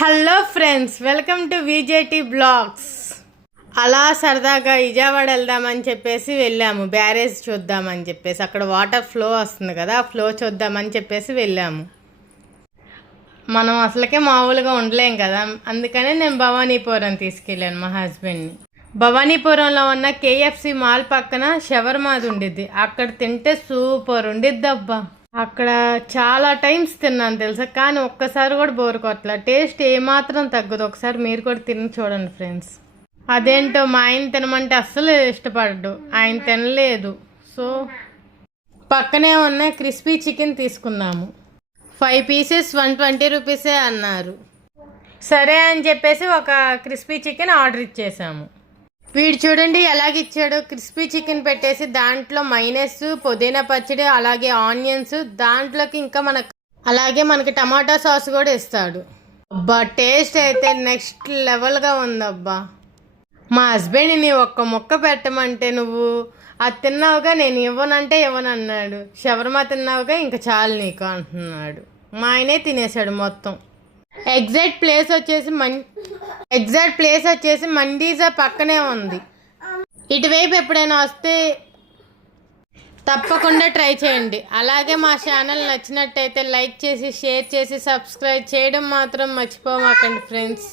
Hello friends, welcome to VJT blogs. అలా సరదాగా విజయవాడ వెళ్దామని చెప్పేసి వెళ్ళాము. బ్యారేజ్ చూద్దామని చెప్పేసి, అక్కడ వాటర్ ఫ్లో వస్తుంది కదా, ఆ ఫ్లో చూద్దామని చెప్పేసి వెళ్ళాము. మనం అసలుకే మామూలుగా ఉండలేం కదా, అందుకనే నేను భవానీపురం తీసుకెళ్ళాను మా హస్బెండ్ని. భవానీపురంలో ఉన్న కేఎఫ్సి మాల్ పక్కన షవర్మాది ఉండిద్ది, అక్కడ తింటే సూపర్ ఉండిద్ది అబ్బా. అక్కడ చాలా టైమ్స్ తిన్నాను తెలుసా, కానీ ఒక్కసారి కూడా బోర్ కొట్టల. టేస్ట్ ఏమాత్రం తగ్గదు. ఒకసారి మీరు కూడా తిని చూడండి ఫ్రెండ్స్. అదేంటో మా ఆయన తినమంటే అస్సలు ఇష్టపడ్డు, ఆయన తినలేదు. సో పక్కనే ఉన్న క్రిస్పీ చికెన్ తీసుకున్నాము. 5 పీసెస్ 120 రూపీసే అన్నారు. సరే అని చెప్పేసి ఒక క్రిస్పీ చికెన్ ఆర్డర్ ఇచ్చేసాము. వీడు చూడండి ఎలాగిచ్చాడు. క్రిస్పీ చికెన్ పెట్టేసి దాంట్లో మైనస్, పుదీనా పచ్చడి, అలాగే ఆనియన్స్, దాంట్లోకి ఇంకా మనకి టమాటా సాస్ కూడా ఇస్తాడు. అబ్బా టేస్ట్ అయితే నెక్స్ట్ లెవెల్గా ఉందబ్బా. మా హస్బెండ్ని ఒక్క ముక్క పెట్టమంటే, నువ్వు అది తిన్నావుగా, నేను ఇవ్వనంటే ఇవ్వనన్నాడు. షవర్మా తిన్నావుగా, ఇంకా చాలు నీకు అంటున్నాడు. మా ఆయనే తినేశాడు మొత్తం. ఎగ్జాక్ట్ ప్లేస్ వచ్చేసి మండీజా పక్కనే ఉంది. ఇటువైపు ఎప్పుడైనా వస్తే తప్పకుండా ట్రై చేయండి. అలాగే మా ఛానల్ నచ్చినట్టయితే లైక్ చేసి, షేర్ చేసి, సబ్స్క్రైబ్ చేయడం మాత్రం మర్చిపోమాకండి ఫ్రెండ్స్.